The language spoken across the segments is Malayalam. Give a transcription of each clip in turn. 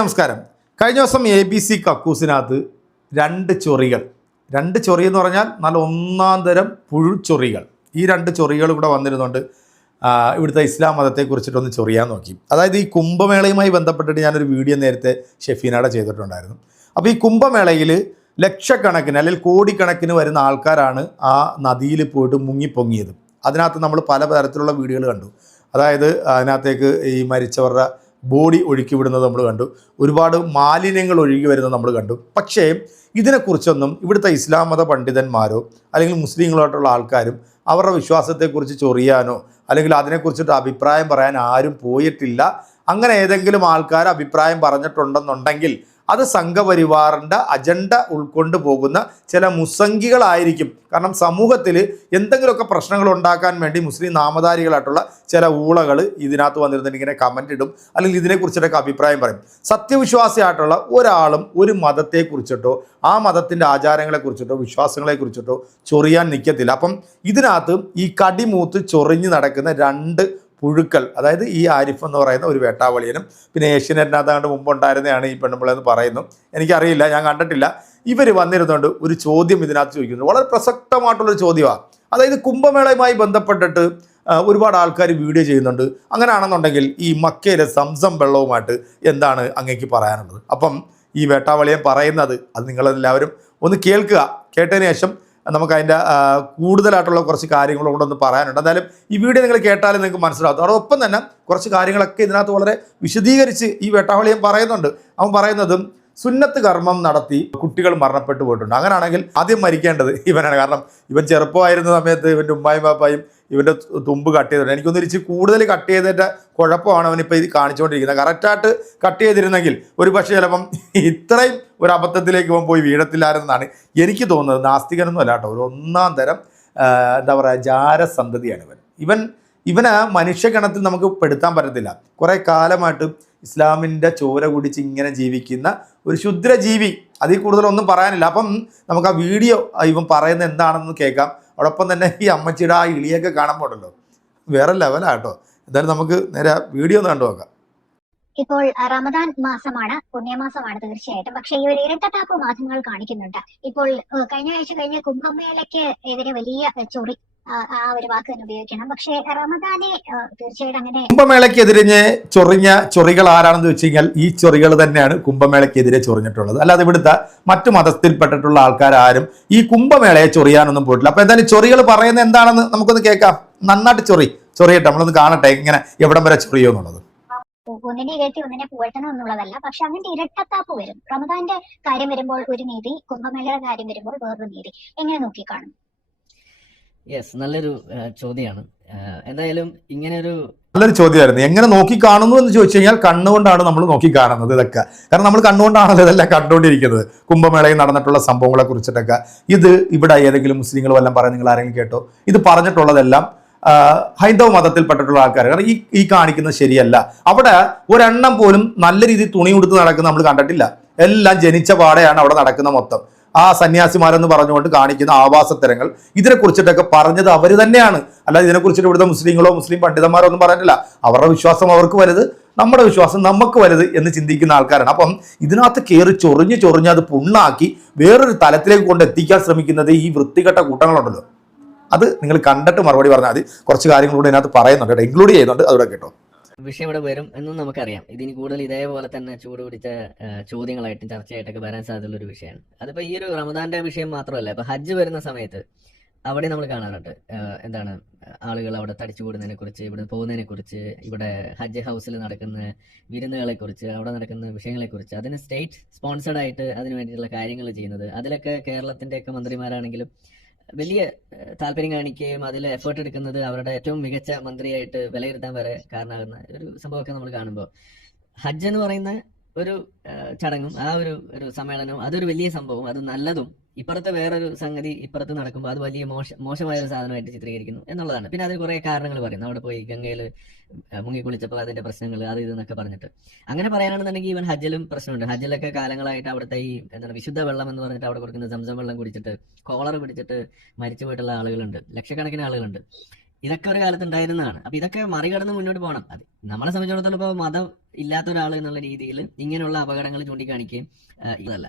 നമസ്കാരം. കഴിഞ്ഞ ദിവസം എ ബി സി കക്കൂസിനകത്ത് രണ്ട് ചൊറികൾ. രണ്ട് ചൊറി എന്ന് പറഞ്ഞാൽ നല്ല ഒന്നാം തരം പുഴുച്ചൊറികൾ ഈ രണ്ട് ചൊറികൾ ഇവിടെ വന്നിരുന്നുണ്ട് ഇവിടുത്തെ ഇസ്ലാം മതത്തെക്കുറിച്ചിട്ടൊന്ന് ചൊറിയാൻ നോക്കി. അതായത് ഈ കുംഭമേളയുമായി ബന്ധപ്പെട്ടിട്ട് ഞാനൊരു വീഡിയോ നേരത്തെ ഷെഫീനയുടെ ചെയ്തിട്ടുണ്ടായിരുന്നു. അപ്പോൾ ഈ കുംഭമേളയിൽ ലക്ഷക്കണക്കിന് അല്ലെങ്കിൽ കോടിക്കണക്കിന് വരുന്ന ആൾക്കാരാണ് ആ നദിയിൽ പോയിട്ട് മുങ്ങിപ്പൊങ്ങിയത്. അതിനകത്ത് നമ്മൾ പല തരത്തിലുള്ള വീഡിയോകൾ കണ്ടു. അതായത് അതിനകത്തേക്ക് ഈ മരിച്ചവരുടെ ബോഡി ഒഴുക്കി വിടുന്നത് നമ്മൾ കണ്ടു. ഒരുപാട് മാലിന്യങ്ങൾ ഒഴുകി വരുന്നത് നമ്മൾ കണ്ടു. പക്ഷേ ഇതിനെക്കുറിച്ചൊന്നും ഇവിടുത്തെ ഇസ്ലാം മത പണ്ഡിതന്മാരോ അല്ലെങ്കിൽ മുസ്ലിങ്ങളായിട്ടുള്ള ആൾക്കാരും അവരുടെ വിശ്വാസത്തെക്കുറിച്ച് ചൊറിയാനോ അല്ലെങ്കിൽ അതിനെക്കുറിച്ചിട്ട് അഭിപ്രായം പറയാൻ ആരും പോയിട്ടില്ല. അങ്ങനെ ഏതെങ്കിലും ആൾക്കാർ അഭിപ്രായം പറഞ്ഞിട്ടുണ്ടെന്നുണ്ടെങ്കിൽ അത് സംഘപരിവാറിന്റെ അജണ്ട ഉൾക്കൊണ്ട് പോകുന്ന ചില മുസംഗികളായിരിക്കും. കാരണം സമൂഹത്തിൽ എന്തെങ്കിലുമൊക്കെ പ്രശ്നങ്ങൾ ഉണ്ടാക്കാൻ വേണ്ടി മുസ്ലിം നാമധാരികളായിട്ടുള്ള ചില ഊളകൾ ഇതിനകത്ത് വന്നിരുന്നിട്ട് ഇങ്ങനെ കമന്റ് ഇടും. അല്ലെങ്കിൽ ഇതിനെക്കുറിച്ചിട്ടൊക്കെ അഭിപ്രായം പറയും. സത്യവിശ്വാസിയായിട്ടുള്ള ഒരാളും ഒരു മതത്തെക്കുറിച്ചിട്ടോ ആ മതത്തിന്റെ ആചാരങ്ങളെക്കുറിച്ചിട്ടോ വിശ്വാസങ്ങളെക്കുറിച്ചിട്ടോ ചൊറിയാൻ നിൽക്കത്തില്ല. അപ്പം ഇതിനകത്ത് ഈ കടിമൂത്ത് ചൊറിഞ്ഞ് നടക്കുന്ന രണ്ട് പുഴുക്കൾ അതായത് ഈ ആരിഫ് എന്ന് പറയുന്ന ഒരു വേട്ടാവളിയനും പിന്നെ ഏഷ്യനെറ്റിനകത്താണ്ട് മുമ്പുണ്ടായിരുന്നതാണ് ഈ പെണ്ണുമ്പിളെന്ന് പറയുന്നു. എനിക്കറിയില്ല ഞാൻ കണ്ടിട്ടില്ല. ഇവർ വന്നിരുന്നുകൊണ്ട് ഒരു ചോദ്യം ഇതിനകത്ത് ചോദിക്കുന്നു. വളരെ പ്രസക്തമായിട്ടുള്ളൊരു ചോദ്യമാണ് അതായത് കുംഭമേളയുമായി ബന്ധപ്പെട്ടിട്ട് ഒരുപാട് ആൾക്കാർ വീഡിയോ ചെയ്യുന്നുണ്ട്. അങ്ങനെയാണെന്നുണ്ടെങ്കിൽ ഈ മക്കയിലെ സംസം വെള്ളവുമായിട്ട് എന്താണ് അങ്ങേക്ക് പറയാനുള്ളത്? അപ്പം ഈ വേട്ടാവളിയൻ പറയുന്നത് അത് നിങ്ങളെല്ലാവരും ഒന്ന് കേൾക്കുക. കേട്ടതിന് ശേഷം നമുക്ക് അതിന്റെ കൂടുതലായിട്ടുള്ള കുറച്ച് ഒന്ന് പറയാനുണ്ട്. എന്തായാലും ഈ വീഡിയോ നിങ്ങൾ കേട്ടാലും നിങ്ങൾക്ക് മനസ്സിലാകും അതോടൊപ്പം തന്നെ കുറച്ച് കാര്യങ്ങളൊക്കെ ഇതിനകത്ത് വളരെ വിശദീകരിച്ച് ഈ വേട്ടാവളിയൻ പറയുന്നുണ്ട്. അവൻ പറയുന്നതും സുന്നത്ത് കർമ്മം നടത്തി കുട്ടികൾ മരണപ്പെട്ടു പോയിട്ടുണ്ട്. അങ്ങനെയാണെങ്കിൽ ആദ്യം മരിക്കേണ്ടത് ഇവനാണ്. കാരണം ഇവൻ ചെറുപ്പമായിരുന്ന സമയത്ത് ഇവന്റെ ഉമ്മായും പാപ്പായും ഇവന്റെ തുമ്പ് കട്ട് ചെയ്തിട്ടുണ്ട്. എനിക്കൊന്ന് ഇരിച്ച് കൂടുതൽ കട്ട് ചെയ്തിട്ട് കുഴപ്പമാണ് അവനിപ്പോൾ ഇത് കാണിച്ചുകൊണ്ടിരിക്കുന്നത് കറക്റ്റായിട്ട് കട്ട് ചെയ്തിരുന്നെങ്കിൽ ഒരു പക്ഷേ ചിലപ്പം ഇത്രയും ഒരു അബദ്ധത്തിലേക്ക് ഇവൻ പോയി വീഴത്തില്ലായിരുന്നാണ് എനിക്ക് തോന്നുന്നത്. നാസ്തികനൊന്നും അല്ല കേട്ടോ. ഒരു ഒന്നാം തരം എന്താ പറയുക ജാരസന്തതിയാണ് ഇവൻ. ഇവൻ ഇവന് മനുഷ്യഗണത്തിൽ നമുക്ക് പെടുത്താൻ പറ്റത്തില്ല. കുറേ കാലമായിട്ട് ഇസ്ലാമിന്റെ ചോര കുടിച്ച് ഇങ്ങനെ ജീവിക്കുന്ന ഒരു ക്ഷുദ്രജീവി. അതിൽ കൂടുതലൊന്നും പറയാനില്ല. അപ്പം നമുക്ക് ആ വീഡിയോ ഇവൻ പറയുന്നത് എന്താണെന്ന് കേൾക്കാം. അതോടൊപ്പം തന്നെ ഈ അമ്മച്ചിയുടെ ആ ഇളിയൊക്കെ കാണുമ്പോൾ ഉണ്ടല്ലോ വേറെ ലെവലാട്ടോ എന്തായാലും നമുക്ക് നേരെ വീഡിയോ ഒന്ന് കണ്ടു നോക്കാം. ഇപ്പോൾ റമദാൻ മാസമാണ്. പുണ്യമാസമാണ് തീർച്ചയായിട്ടും. പക്ഷേ ഈ ഒരു ഇരട്ടത്താപ്പ് മാധ്യമങ്ങൾ കാണിക്കുന്നുണ്ട്. ഇപ്പോൾ കഴിഞ്ഞ ആഴ്ച കഴിഞ്ഞ കുംഭമേളയ്ക്ക് എതിരെ വലിയ ചൊറി ആ ഒരു വാക്ക് തന്നെ ഉപയോഗിക്കണം. പക്ഷേ റമദാനെ ഏഹ്, തീർച്ചയായിട്ടും അങ്ങനെ ചൊറിഞ്ഞ ചൊറികൾ ആരാണെന്ന് വെച്ച് കഴിഞ്ഞാൽ ഈ ചൊറികൾ തന്നെയാണ് കുംഭമേളയ്ക്കെതിരെ ചൊറിഞ്ഞിട്ടുള്ളത്. അല്ലാതെ ഇവിടുത്തെ മറ്റു മതത്തിൽപ്പെട്ടിട്ടുള്ള ആൾക്കാരും ഈ കുംഭമേളയെ ചൊറിയാനൊന്നും പോയിട്ടില്ല. അപ്പൊ എന്തായാലും ചൊറികൾ പറയുന്നത് എന്താണെന്ന് നമുക്കൊന്ന് കേൾക്കാം. നന്നായിട്ട് ചൊറി. ചൊറിയട്ടെ നമ്മളൊന്ന് കാണട്ടെ ഇങ്ങനെ എവിടം വരെ ചൊറിയോ എന്നുള്ളത്. ഒന്നിനെ കയറ്റി ഒന്നിനെ പുകഴ്ത്തണം എന്നുള്ളതല്ല. പക്ഷെ അങ്ങനത്തെ ഇരട്ടത്താപ്പ് വരും. റമദാന്റെ കാര്യം വരുമ്പോൾ ഒരു നീതി കുംഭമേളയുടെ കാര്യം വരുമ്പോൾ വേറൊരു നീതി. എങ്ങനെ നോക്കിക്കാണും? യെസ് നല്ലൊരു ചോദ്യമാണ് എന്തായാലും ഇങ്ങനെ ഒരു നല്ലൊരു ചോദ്യമായിരുന്നു. എങ്ങനെ നോക്കി കാണുന്നു എന്ന് ചോദിച്ചു കഴിഞ്ഞാൽ കണ്ണുകൊണ്ടാണ് നമ്മൾ നോക്കി കാണുന്നത് ഇതൊക്കെ. കാരണം നമ്മൾ കണ്ണുകൊണ്ടാണല്ലോ ഇതെല്ലാം കണ്ടുകൊണ്ടിരിക്കുന്നത്. കുംഭമേളയിൽ നടന്നിട്ടുള്ള സംഭവങ്ങളെ കുറിച്ചിട്ടൊക്കെ. ഇത് ഇവിടെ ഏതെങ്കിലും മുസ്ലിങ്ങൾ വല്ലതും പറയാൻ നിങ്ങൾ ആരെങ്കിലും കേട്ടോ? ഇത് പറഞ്ഞിട്ടുള്ളതെല്ലാം ഹൈന്ദവ മതത്തിൽപ്പെട്ടിട്ടുള്ള ആൾക്കാർ കാരണം ഈ ഈ കാണിക്കുന്നത് ശരിയല്ല. അവിടെ ഒരെണ്ണം പോലും നല്ല രീതിയിൽ തുണി ഉടുത്ത് നടക്കുന്ന നമ്മൾ കണ്ടിട്ടില്ല. എല്ലാം ജനിച്ച പാടെയാണ് അവിടെ നടക്കുന്ന മൊത്തം. ആ സന്യാസിമാരെന്ന് പറഞ്ഞുകൊണ്ട് കാണിക്കുന്ന ആവാസത്തരങ്ങൾ ഇതിനെക്കുറിച്ചിട്ടൊക്കെ പറഞ്ഞത് അവർ തന്നെയാണ്. അല്ലാതെ ഇതിനെക്കുറിച്ചിട്ട് ഇവിടുത്തെ മുസ്ലിങ്ങളോ മുസ്ലിം പണ്ഡിതന്മാരോ ഒന്നും പറഞ്ഞിട്ടില്ല. അവരുടെ വിശ്വാസം അവർക്ക് വലുത് നമ്മുടെ വിശ്വാസം നമുക്ക് വലുത് എന്ന് ചിന്തിക്കുന്ന ആൾക്കാരാണ്. അപ്പം ഇതിനകത്ത് കയറി ചൊറിഞ്ഞ് ചൊറിഞ്ഞ് അത് പുണ്ണാക്കി വേറൊരു തലത്തിലേക്ക് കൊണ്ട് എത്തിക്കാൻ ശ്രമിക്കുന്നത് ഈ വൃത്തികെട്ട കൂട്ടങ്ങളുണ്ടല്ലോ. അത് നിങ്ങൾ കണ്ടിട്ട് മറുപടി പറഞ്ഞാൽ മതി. കുറച്ച് കാര്യങ്ങളൂടെ ഇതിനകത്ത് പറയുന്നുണ്ട് ഇൻക്ലൂഡ് ചെയ്യുന്നുണ്ട്. അതുകൂടെ കേട്ടോ. വിഷയം ഇവിടെ വരും എന്നും നമുക്കറിയാം. ഇതിന് കൂടുതൽ ഇതേപോലെ തന്നെ ചൂട് പിടിച്ച ചോദ്യങ്ങളായിട്ടും ചർച്ചയായിട്ടൊക്കെ വരാൻ സാധ്യതയുള്ള ഒരു വിഷയമാണ്. അതിപ്പോ ഈ ഒരു റമദാന്റെ വിഷയം മാത്രമല്ല ഇപ്പൊ ഹജ്ജ് വരുന്ന സമയത്ത് അവിടെ നമ്മൾ കാണാറുണ്ട്. എന്താണ് ആളുകൾ അവിടെ തടിച്ചു കൂടുന്നതിനെ കുറിച്ച് ഇവിടെ പോകുന്നതിനെ കുറിച്ച് ഇവിടെ ഹജ്ജ് ഹൗസിൽ നടക്കുന്ന വിരുന്നുകളെ കുറിച്ച് അവിടെ നടക്കുന്ന വിഷയങ്ങളെ കുറിച്ച് അതിന് സ്റ്റേറ്റ് സ്പോൺസർഡ് ആയിട്ട് അതിന് വേണ്ടിയിട്ടുള്ള കാര്യങ്ങൾ ചെയ്യുന്നത് അതിലൊക്കെ കേരളത്തിന്റെ ഒക്കെ മന്ത്രിമാരാണെങ്കിലും വലിയ താല്പര്യം കാണിക്കുകയും അതിൽ എഫേർട്ട് എടുക്കുന്നത് അവരുടെ ഏറ്റവും മികച്ച മന്ത്രിയായിട്ട് വിലയിരുത്താൻ വരെ കാരണമാകുന്ന ഒരു സംഭവമൊക്കെ നമ്മൾ കാണുമ്പോൾ ഹജ്ജ് എന്ന് പറയുന്ന ഒരു ചടങ്ങും ആ ഒരു ഒരു സമ്മേളനവും അതൊരു വലിയ സംഭവം അത് നല്ലതും ഇപ്പുറത്തെ വേറൊരു സംഗതി ഇപ്പുറത്ത് നടക്കുമ്പോൾ അത് വലിയ മോശ മോശമായ ഒരു സാധനമായിട്ട് ചിത്രീകരിക്കുന്നു എന്നുള്ളതാണ്. പിന്നെ അതിന് കുറെ കാരണങ്ങൾ പറയുന്നു. അവിടെ പോയി ഗംഗയിൽ മുങ്ങി കുളിച്ചപ്പോൾ അതിന്റെ പ്രശ്നങ്ങൾ അത് ഇതെന്നൊക്കെ പറഞ്ഞിട്ട്. അങ്ങനെ പറയാനാണെന്നുണ്ടെങ്കിൽ ഇവൻ ഹജ്ജിലും പ്രശ്നമുണ്ട്. ഹജ്ജിലൊക്കെ കാലങ്ങളായിട്ട് അവിടുത്തെ ഈ എന്താണ് വിശുദ്ധ വെള്ളം എന്ന് പറഞ്ഞിട്ട് അവിടെ കൊടുക്കുന്ന സംസം വെള്ളം കുടിച്ചിട്ട് കോളർ പിടിച്ചിട്ട് മരിച്ചു പോയിട്ടുള്ള ആളുകളുണ്ട്. ലക്ഷക്കണക്കിന് ആളുകളുണ്ട്. ഇതൊക്കെ ഒരു കാലത്ത് ഉണ്ടായിരുന്നതാണ്. അപ്പൊ ഇതൊക്കെ മറികടന്ന് മുന്നോട്ട് പോകണം. അത് നമ്മളെ സംബന്ധിച്ചിടത്തോളം ഇപ്പോൾ മതം ഇല്ലാത്ത ഒരാൾ എന്നുള്ള രീതിയിൽ ഇങ്ങനെയുള്ള അപകടങ്ങൾ ചൂണ്ടിക്കാണിക്കുകയും ഇതല്ല.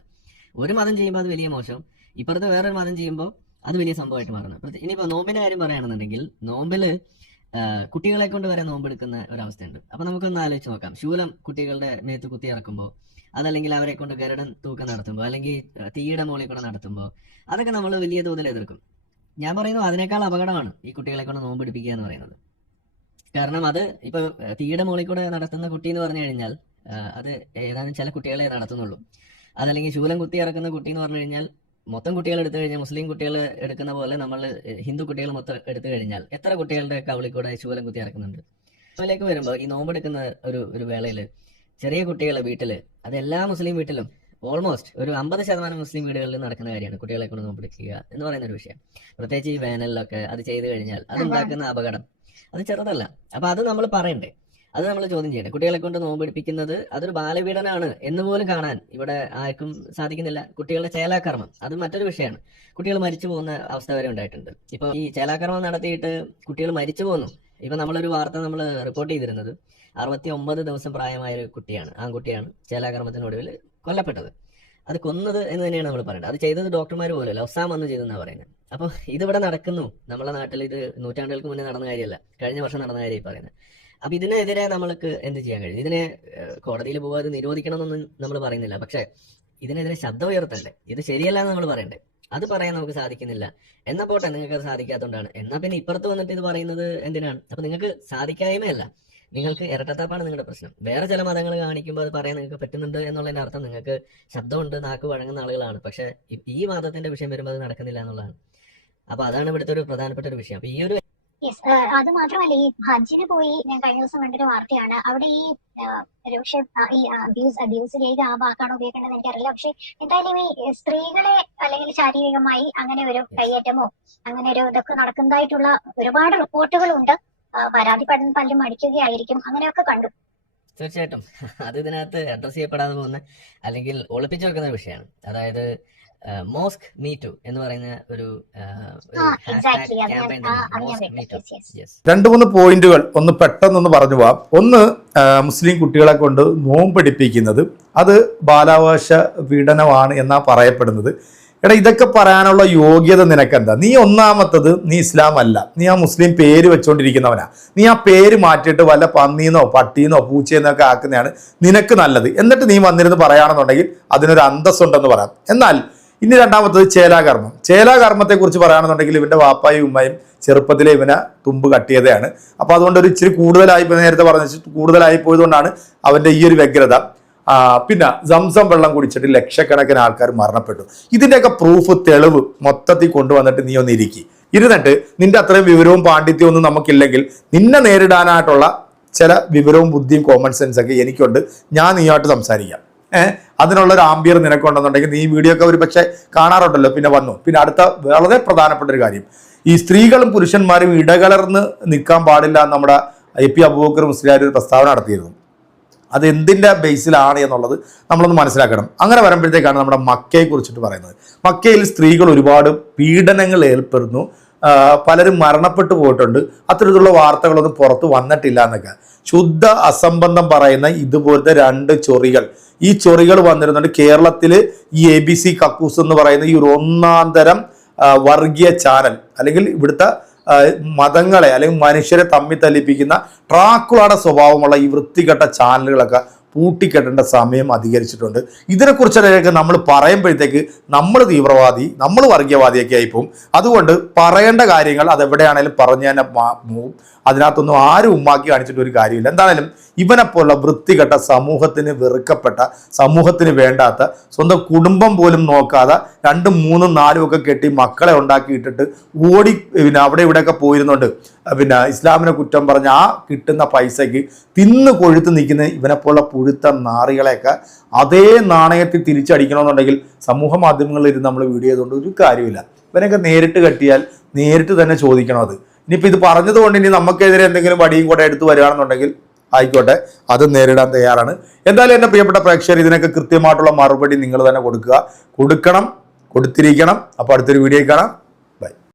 ഒരു മതം ചെയ്യുമ്പോൾ അത് വലിയ മോശം. ഇപ്പുറത്തെ വേറൊരു മതം ചെയ്യുമ്പോൾ അത് വലിയ സംഭവമായിട്ട് മാറണം പ്രത്യേക- ഇനിയിപ്പോ നോമ്പിന്റെ കാര്യം പറയുകയാണെന്നുണ്ടെങ്കിൽ നോമ്പിൽ കുട്ടികളെ കൊണ്ട് വരെ നോമ്പെടുക്കുന്ന ഒരവസ്ഥയുണ്ട്. അപ്പൊ നമുക്കൊന്ന് ആലോചിച്ച് നോക്കാം. ശൂലം കുട്ടികളുടെ മേത്ത് കുത്തി ഇറക്കുമ്പോൾ അതല്ലെങ്കിൽ അവരെ കൊണ്ട് ഗരുഡൻ തൂക്കം നടത്തുമ്പോൾ അല്ലെങ്കിൽ തീയുടെ മുകളിൽ കൂടെ നടത്തുമ്പോൾ അതൊക്കെ നമ്മൾ വലിയ തോതിൽ എതിർക്കും. ഞാൻ പറയുന്നു അതിനേക്കാൾ അപകടമാണ് ഈ കുട്ടികളെ കൊണ്ട് നോമ്പെടുപ്പിക്കുക എന്ന് പറയുന്നത്. കാരണം അത് ഇപ്പൊ തീയുടെ മുകളിൽ കൂടെ നടത്തുന്ന കുട്ടി എന്ന് പറഞ്ഞു കഴിഞ്ഞാൽ അത് ഏതാനും ചില കുട്ടികളെ നടത്തുന്നുള്ളൂ. അതല്ലെങ്കിൽ ശൂലം കുത്തി ഇറക്കുന്ന കുട്ടി എന്ന് പറഞ്ഞു കഴിഞ്ഞാൽ മൊത്തം കുട്ടികൾ എടുത്തു കഴിഞ്ഞാൽ മുസ്ലിം കുട്ടികൾ എടുക്കുന്ന പോലെ നമ്മൾ ഹിന്ദു കുട്ടികൾ മൊത്തം എടുത്തു കഴിഞ്ഞാൽ എത്ര കുട്ടികളുടെ കവളിൽ കൂടെ ശൂലം കുത്തി ഇറക്കുന്നുണ്ട്? അതിലേക്ക് വരുമ്പോൾ ഈ നോമ്പെടുക്കുന്ന ഒരു ഒരു വേളയിൽ ചെറിയ കുട്ടികളെ വീട്ടിൽ അത് എല്ലാ മുസ്ലിം വീട്ടിലും ഓൾമോസ്റ്റ് ഒരു അമ്പത് ശതമാനം മുസ്ലിം വീടുകളിൽ നടക്കുന്ന കാര്യമാണ് കുട്ടികളെ കൊണ്ട് നോമ്പെടുക്കുക എന്ന് പറയുന്ന ഒരു വിഷയം. പ്രത്യേകിച്ച് ഈ വേനലിലൊക്കെ അത് ചെയ്തു കഴിഞ്ഞാൽ അത് ഉണ്ടാക്കുന്ന അപകടം. അത് ചെറുതല്ല. അപ്പൊ അത് നമ്മൾ പറയണ്ടേ? അത് നമ്മൾ ചോദ്യം ചെയ്യണം കുട്ടികളെ കൊണ്ട് നോമ്പ് പിടിപ്പിക്കുന്നത് അതൊരു ബാലപീഡനമാണ് എന്ന് പോലും കാണാൻ ഇവിടെ ആർക്കും സാധിക്കുന്നില്ല. കുട്ടികളുടെ ചേലാകർമ്മം അത് മറ്റൊരു വിഷയമാണ്. കുട്ടികൾ മരിച്ചു പോകുന്ന അവസ്ഥ വരെ ഉണ്ടായിട്ടുണ്ട്. ഇപ്പൊ ഈ ചേലാകർമ്മം നടത്തിയിട്ട് കുട്ടികൾ മരിച്ചു പോകുന്നു ഇപ്പൊ നമ്മളൊരു വാർത്ത നമ്മൾ റിപ്പോർട്ട് ചെയ്തിരുന്നത്. അറുപത്തി ഒമ്പത് ദിവസം പ്രായമായ ഒരു കുട്ടിയാണ് ആൺകുട്ടിയാണ് ചേലാകർമ്മത്തിനൊടുവിൽ കൊല്ലപ്പെട്ടത്. അത് കൊന്നത് എന്ന് തന്നെയാണ് നമ്മൾ പറയുന്നത് അത് ചെയ്തത് ഡോക്ടർമാർ പോലും ഒസാം വന്ന് ചെയ്തെന്നാണ് പറയുന്നത് അപ്പോൾ ഇതിവിടെ നടക്കുന്നു. നമ്മളെ നാട്ടിൽ ഇത് നൂറ്റാണ്ടുകൾക്ക് മുന്നേ നടന്ന കാര്യമല്ല. കഴിഞ്ഞ വർഷം നടന്ന കാര്യം പറയുന്നത് അപ്പൊ ഇതിനെതിരെ നമ്മൾക്ക് എന്ത് ചെയ്യാൻ കഴിയും? ഇതിനെ കോടതിയിൽ പോകാതെ നിരോധിക്കണം എന്നൊന്നും നമ്മൾ പറയുന്നില്ല. പക്ഷെ ഇതിനെതിരെ ശബ്ദം ഉയർത്തണ്ടേ? ഇത് ശരിയല്ല എന്ന് നമ്മൾ പറയണ്ടേ? അത് പറയാൻ നമുക്ക് സാധിക്കുന്നില്ല. എന്നാ പോട്ടെ നിങ്ങൾക്ക് അത് സാധിക്കാത്തതുകൊണ്ടാണ് എന്നാ പിന്നെ ഇപ്പുറത്ത് വന്നിട്ട് ഇത് പറയുന്നത് എന്തിനാണ്? അപ്പൊ നിങ്ങൾക്ക് സാധിക്കായ്മയല്ല. നിങ്ങൾക്ക് ഇരട്ടത്താപ്പാണ് നിങ്ങളുടെ പ്രശ്നം. വേറെ ചില മതങ്ങൾ കാണിക്കുമ്പോൾ അത് പറയാൻ നിങ്ങൾക്ക് പറ്റുന്നുണ്ട് എന്നുള്ളതിന്റെ അർത്ഥം നിങ്ങൾക്ക് ശബ്ദമുണ്ട് നാക്ക് വഴങ്ങുന്ന ആളുകളാണ്. പക്ഷെ ഈ- മതത്തിന്റെ വിഷയം വരുമ്പോൾ അത് നടക്കുന്നില്ല എന്നുള്ളതാണ്. അപ്പൊ അതാണ് ഇവിടുത്തെ ഒരു പ്രധാനപ്പെട്ട ഒരു വിഷയം. അപ്പൊ ഈ ഒരു യെസ് അത് മാത്രമല്ല ഈ ഹജ്ജിന് പോയി ഞാൻ കഴിഞ്ഞ ദിവസം കണ്ടൊരു വാർത്തയാണ്. അവിടെ ഈ പക്ഷെ ഈ അബ്യൂസ് അബ്യൂസ് അബ്യൂസിലേക്ക് ആ വാക്കാണ് ഉപയോഗിക്കേണ്ടത് എനിക്കറിയില്ല. പക്ഷെ എന്തായാലും ഈ സ്ത്രീകളെ അല്ലെങ്കിൽ ശാരീരികമായി അങ്ങനെ ഒരു കയ്യേറ്റമോ അങ്ങനെ ഒരു ഇതൊക്കെ നടക്കുന്നതായിട്ടുള്ള ഒരുപാട് റിപ്പോർട്ടുകളുണ്ട്. പരാതിപ്പെടുന്ന പലരും മടിക്കുകയായിരിക്കും അങ്ങനെയൊക്കെ കണ്ടു. തീർച്ചയായിട്ടും. അത് ഇതിനകത്ത് അഡ്രസ് ചെയ്യപ്പെടാതെ പോകുന്ന അല്ലെങ്കിൽ ഒളിപ്പിച്ചു വെക്കുന്ന വിഷയമാണ്. അതായത് മോസ്ക് മീ ടു എന്ന് പറയുന്ന ഒരു രണ്ട് മൂന്ന് പോയിന്റുകൾ ഒന്ന് പെട്ടെന്നൊന്ന് പറഞ്ഞു പോവാം. ഒന്ന് മുസ്ലിം കുട്ടികളെ കൊണ്ട് നോമ്പെടുപ്പിക്കുന്നത് അത് ബാലാവകാശ പീഡനമാണ് എന്നാ പറയപ്പെടുന്നത്. എടാ ഇതൊക്കെ പറയാനുള്ള യോഗ്യത നിനക്കെന്താ? നീ ഒന്നാമത്തത് നീ ഇസ്ലാം അല്ല. നീ ആ മുസ്ലിം പേര് വെച്ചുകൊണ്ടിരിക്കുന്നവനാ നീ ആ പേര് മാറ്റിയിട്ട് വല്ല പന്നീന്നോ പട്ടീന്നോ പൂച്ചയെന്നോ ഒക്കെ ആക്കുന്നതാണ് നിനക്ക് നല്ലത്. എന്നിട്ട് നീ വന്നിരുന്ന് പറയുകയാണെന്നുണ്ടെങ്കിൽ അതിനൊരു അന്തസ്സുണ്ടെന്ന് പറയാം. എന്നാൽ ഇനി രണ്ടാമത്തത് ചേലാകർമ്മം. ചേലാകർമ്മത്തെ കുറിച്ച് പറയുകയാണെന്നുണ്ടെങ്കിൽ ഇവന്റെ വാപ്പായും ഉമ്മയും ചെറുപ്പത്തിലെ ഇവനെ തുമ്പ് കട്ടിയതാണ് അപ്പൊ അതുകൊണ്ട് ഒരു ഇച്ചിരി കൂടുതലായി നേരത്തെ പറഞ്ഞ കൂടുതലായി പോയതുകൊണ്ടാണ് അവന്റെ ഈ ഒരു വ്യഗ്രത. പിന്നെ സംസം വെള്ളം കുടിച്ചിട്ട് ലക്ഷക്കണക്കിന് ആൾക്കാർ മരണപ്പെട്ടു. ഇതിന്റെയൊക്കെ പ്രൂഫ് തെളിവ് മൊത്തത്തിൽ കൊണ്ടുവന്നിട്ട് നീ ഒന്ന് ഇരിക്കി. ഇരുന്നിട്ട് നിന്റെ അത്രയും വിവരവും പാണ്ഡിത്യവും ഒന്നും നമുക്കില്ലെങ്കിൽ നിന്നെ നേരിടാനായിട്ടുള്ള ചില വിവരവും ബുദ്ധിയും കോമൺ സെൻസ് ഒക്കെ എനിക്കുണ്ട്. ഞാൻ നീയായിട്ട് സംസാരിക്കാം. ഏഹ് അതിനുള്ള ഒരു ആംബിയർ നിനക്കുണ്ടെന്നുണ്ടെങ്കിൽ നീ വീഡിയോ ഒക്കെ ഒരു പക്ഷേ കാണാറുണ്ടല്ലോ. പിന്നെ വന്നു. പിന്നെ അടുത്ത വളരെ പ്രധാനപ്പെട്ട ഒരു കാര്യം. ഈ സ്ത്രീകളും പുരുഷന്മാരും ഇടകലർന്ന് നിൽക്കാൻ പാടില്ല നമ്മുടെ എ പി അബൂബക്കർ മുസ്ലിയാർ ഒരു പ്രസ്താവന നടത്തിയിരുന്നു. അത് എന്തിന്റെ ബേസിലാണ് എന്നുള്ളത് നമ്മളൊന്ന് മനസ്സിലാക്കണം. അങ്ങനെ വരുമ്പോഴത്തേക്കാണ് നമ്മുടെ മക്കയെ കുറിച്ചിട്ട് പറയുന്നത്. മക്കയിൽ സ്ത്രീകൾ ഒരുപാട് പീഡനങ്ങൾ ഏർപ്പെടുന്നു. പലരും മരണപ്പെട്ടു പോയിട്ടുണ്ട്. അത്തരത്തിലുള്ള വാർത്തകളൊന്നും പുറത്ത് വന്നിട്ടില്ല എന്നൊക്കെ. ശുദ്ധ അസംബന്ധം പറയുന്ന ഇതുപോലത്തെ രണ്ട് ചൊറികൾ. ഈ ചൊറികൾ വന്നിരുന്നുണ്ട് കേരളത്തിൽ ഈ എ ബി സി കക്കൂസ് എന്ന് പറയുന്ന ഈ ഒരു ഒന്നാം തരം വർഗീയ ചാനൽ. അല്ലെങ്കിൽ ഇവിടുത്തെ മതങ്ങളെ അല്ലെങ്കിൽ മനുഷ്യരെ തമ്മിൽ തല്ലിപ്പിക്കുന്ന ട്രാക്കുളയുടെ സ്വഭാവമുള്ള ഈ വൃത്തികെട്ട ചാനലുകളൊക്കെ പൂട്ടിക്കെട്ടേണ്ട സമയം അധികരിച്ചിട്ടുണ്ട്. ഇതിനെക്കുറിച്ചൊക്കെ നമ്മൾ പറയുമ്പോഴത്തേക്ക് നമ്മൾ തീവ്രവാദി നമ്മൾ വർഗീയവാദിയൊക്കെ ആയിപ്പോവും. അതുകൊണ്ട് പറയേണ്ട കാര്യങ്ങൾ അതെവിടെയാണേലും പറഞ്ഞു തന്നെ പോവും. അതിനകത്തൊന്നും ആരും ഉമ്മാക്കി കാണിച്ചിട്ട് ഒരു കാര്യമില്ല. എന്താണേലും ഇവനെപ്പോലുള്ള വൃത്തികെട്ട സമൂഹത്തിന് വെറുക്കപ്പെട്ട സമൂഹത്തിന് വേണ്ടാത്ത സ്വന്തം കുടുംബം പോലും നോക്കാതെ രണ്ടും മൂന്നും നാലും ഒക്കെ കെട്ടി മക്കളെ ഉണ്ടാക്കിയിട്ടിട്ട് ഓടി പിന്നെ അവിടെ ഇവിടെയൊക്കെ പോയിരുന്നുണ്ട്. പിന്നെ ഇസ്ലാമിനെ കുറ്റം പറഞ്ഞ് ആ കിട്ടുന്ന പൈസയ്ക്ക് തിന്ന് കൊഴുത്ത് നിൽക്കുന്ന ഇവനെപ്പോലുള്ള പുഴുത്ത നാറികളെയൊക്കെ അതേ നാണയത്തിൽ തിരിച്ചടിക്കണമെന്നുണ്ടെങ്കിൽ സമൂഹ മാധ്യമങ്ങളിൽ നമ്മൾ വീഡിയോ ചെയ്തുകൊണ്ട് ഒരു കാര്യമില്ല. ഇവനൊക്കെ നേരിട്ട് കെട്ടിയാൽ നേരിട്ട് തന്നെ ചോദിക്കണം അത്. ഇനിയിപ്പോൾ ഇത് പറഞ്ഞതുകൊണ്ട് ഇനി നമുക്കെതിരെ എന്തെങ്കിലും വടിയും കൂടെ എടുത്തു വരികയാണെന്നുണ്ടെങ്കിൽ ആയിക്കോട്ടെ അത് നേരിടാൻ തയ്യാറാണ്. എന്തായാലും എന്റെ പ്രിയപ്പെട്ട പ്രേക്ഷകർ ഇതിനൊക്കെ കൃത്യമായിട്ടുള്ള മറുപടി നിങ്ങൾ തന്നെ കൊടുക്കുക. കൊടുക്കണം കൊടുത്തിരിക്കണം. അപ്പോൾ അടുത്തൊരു വീഡിയോ കാണാം.